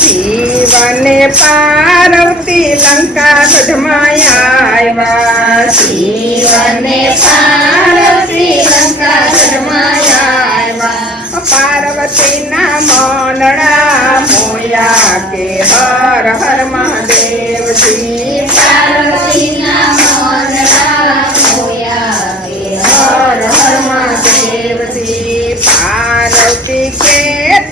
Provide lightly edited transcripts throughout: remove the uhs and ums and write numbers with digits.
શિવને પાર્વતી લંકા ગઢમાં આવ્યા. શિવને પાર્વતી લંકા ગઢમાં આવ્યા. પાર્વતીના મનડા મોયા કે હર હર મહાદેવજી. પાર્વતીના મનડા મોયા કે હર હર મહાદેવજી. પાર્વતી કે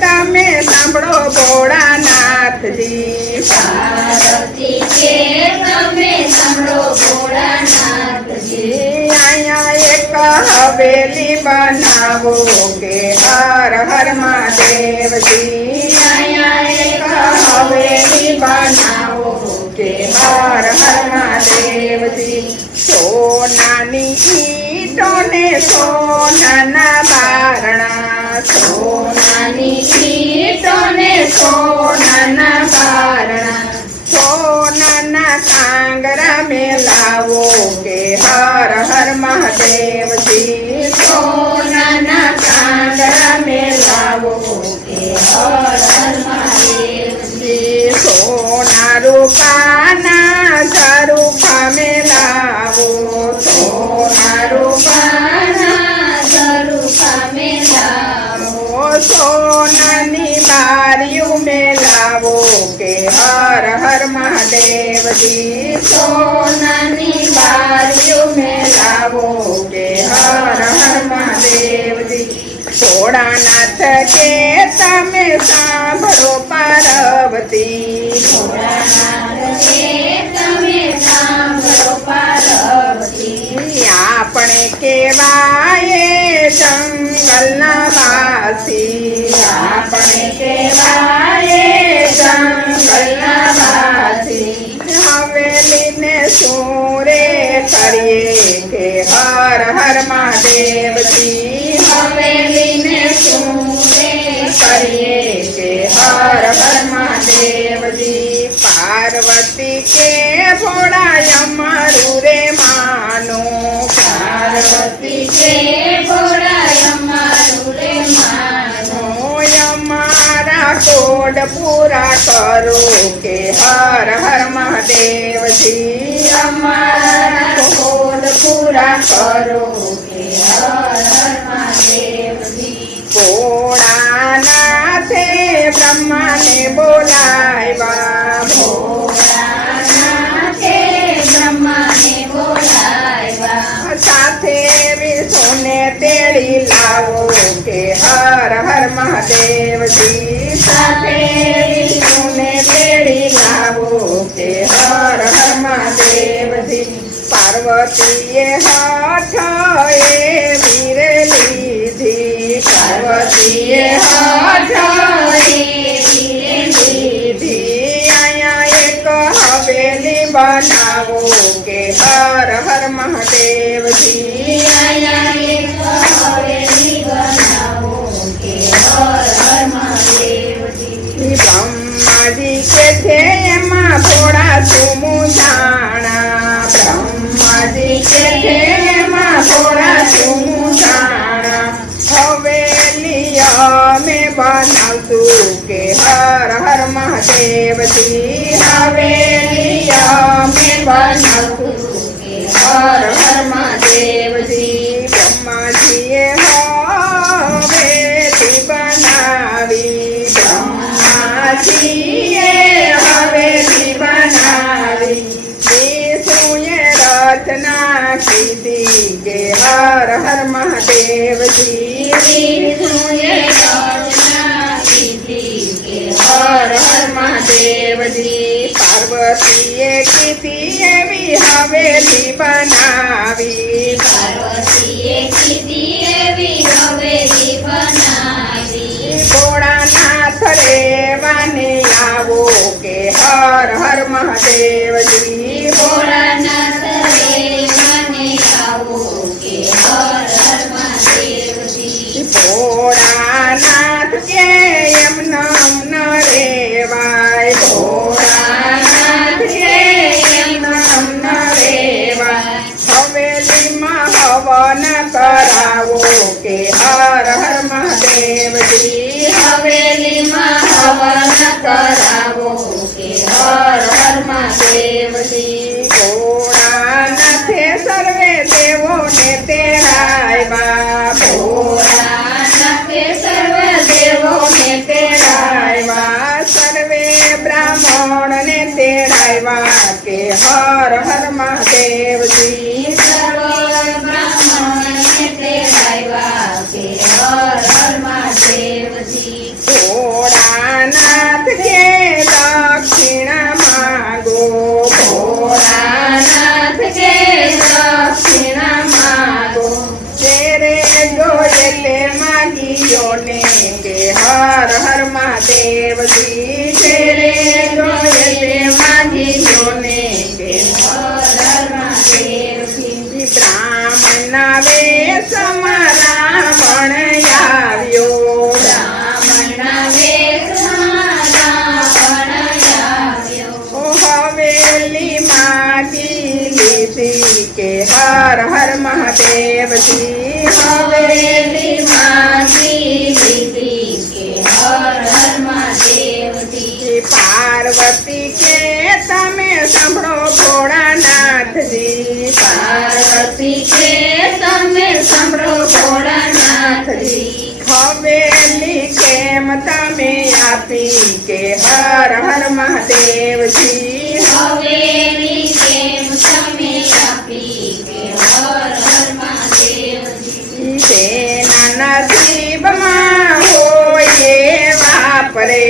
તમે સાંભળો ભોળાનાથજી. પાર્વતી કે તમે સાંભળો ભોળાનાથજી. અહીંયા એક હવેલી બનાવો કે હર હર મહાદેવજી. અહીંયા એક હવેલી બનાવો કે હર હર મહાદેવજી. સોનાની ઈંટો ને સોનાના બારણા. સોનાની ઈંટો ને સોનાના બારણા. સોનાના કાંગરા મેલાવો કે હર હર મહાદેવજી. સોનાના કાંગરા મેલાવો કે હર હર મહાદેવજી. સોના રૂપાના ઝરૂખા મેલાવો. સોના રૂપાના ઝરૂખા મેલાવો. સોનાની બારીઓ મેલાવો કે હર હર મહાદેવજી. સોનાની બારીઓ મેલાવો કે હર હર મહાદેવજી. ભોળાનાથ કે તમે સાંભળો પાર્વતી. ભોળાનાથ કે તમે સાંભળો પાર્વતી. આપણે કેવાય જંગલના વાસી. આપણે કહેવાય જંગલના વાસી. હવેલીને સુરે કરીએ કે હર હર મહાદેવજી. હવેલીને સુરે કરીએ કે હર હર મહાદેવજી. પાર્વતી કે ભોળા અમારું રે માનો. પાર્વતી કે ભોળા અમારું રે માનો. અમારા કોડ પૂરા કરો કે હર હર મહાદેવજી. અમારા કોડ પૂરા કરો કે હર હર મહાદેવજી. ભોળાનાથે બ્રહ્માને બોલાવ્યા. ભોળાનાથે બ્રહ્માને બોલાવ્યા. સાથે વિષ્ણુને તેડી લાવો કે હર હર મહાદેવજી. સાથે વિષ્ણુને તેડી લાવો કે હર હર મહાદેવજી. પાર્વતીએ હાથ વીર લીધી. પાર્વતીએ હાથ લીધી. અહીંયા એક હવેલી બનાવો કે હર હર મહાદેવજી. અહીંયા એક હવેલી બનાવો કે હર હર મહાદેવજી. બ્રહ્માજી કે છે એમાં ભોળા તું જાણા. બ્રહ્માજી કે છે એમાં ભોળા તું જાણા. હવેલી અમે બનાવશું કે હર હર મહાદેવજી. હવેલી અમે બનાવશું કે હર હર મહાદેવજી. બ્રહ્માજીએ હવેલી બનાવી. બ્રહ્માજીએ હવેલી બનાવી. વિષ્ણુએ રચના કીધી કે હર હર મહાદેવજી. વિષ્ણુએ રચના કીધી કે હર હર મહાદેવજી. પાર્વતીએ કીધી એવી હવેલી બનાવી. પાર્વતીએ કીધી એવી હવેલી બનાવી. ભોળાનાથ રેવાને આવો કે હર હર મહાદેવજી. ભોળાનાથ રેવાને આવો કે હર હર મહાદેવજી. ભોળાનાથ કે એમ નામ ન રેવાય. ભોળાનાથ કે એમ નામ ન રેવાય. હવેલીમાં હવન કરાવો કે હર હર મહાદેવજી. હવેલીમાં હવન હર હર મહાદેવજી સર્વ બ્રાહ્મણને તેડાવ્યા કે હર હર મહાદેવજી ભોળાનાથ કે દક્ષિણા માગો ભોળાનાથ કે દક્ષિણા માગો તેરે ગોયલે માગીયો ને કે હર હર મહાદેવજી તેરે ગોયલે માગીયો ને કે હર હર મહાદેવજી બ્રાહ્મણના વેશમાં રાવણ આવ્યો બ્રાહ્મણના વેશમાં રાવણ આવ્યો ઓ હવેલી માગી લીધી કે હર હર મહાદેવજી હવેલી માગી લીધી કે હર હર મહાદેવજી પાર્વતી કે તમે સાંભળો ભોળાનાથજી પાર્વતી કે તમે સાંભળો ભોળાનાથજી હવેલી કેમ તમે આપી કે હર હર મહાદેવજી હવેલી કેમ તમે આપી કે હર હર મહાદેવજી જેના નસીબમાં હોય એ વાપરે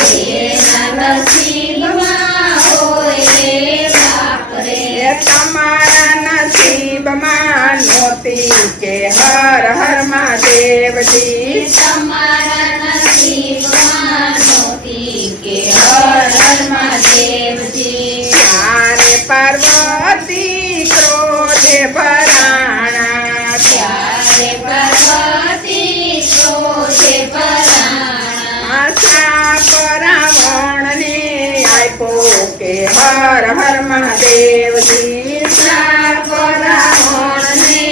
જેના નસીબમાં હોય એ વાપરે તમારા નસીબમાં નહોતી કે હર હર મહાદેવજી તમારા નસીબમાં નહોતી કે હર હર મહાદેવજી મારે પાર્વતી ક્રોધે ભરાણા ત્યારે પાર્વતી ક્રોધે ભરાણા આશા પરાવણને આપ્યો કે હર હર મહાદેવજી પરાવણને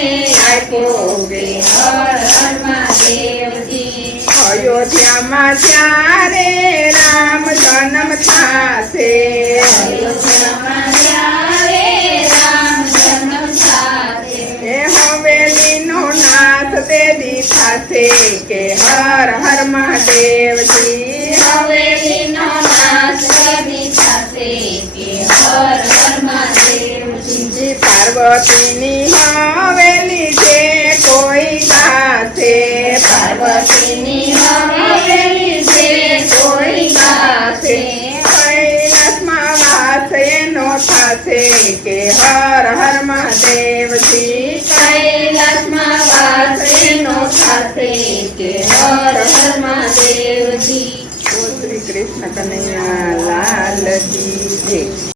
આપ્યો કે હર હર મહાદેવજી અયોધ્યામાં ત્યારે રામ જન્મ થાશે અયોધ્યામાં ત્યારે રામ જન્મ થાશે એ હવેલીનો નાથ તે દીઠાશે કે હર હર મહાદેવજી હવેલીનો નાશ કરી થશે કે હર હર મહાદેવજી પાર્વતીની હવેલી જે કોઈ ગાશે પાર્વતીની હવેલી જે કોઈ ગાશે કૈલાસમાં વાસ એનો થાશે કે હર હર મહાદેવજી કૈલાસમાં વાસ એનો થશે કે હર હર મહાદેવજી શ્રી કૃષ્ણ કનૈયા લાલ કી જય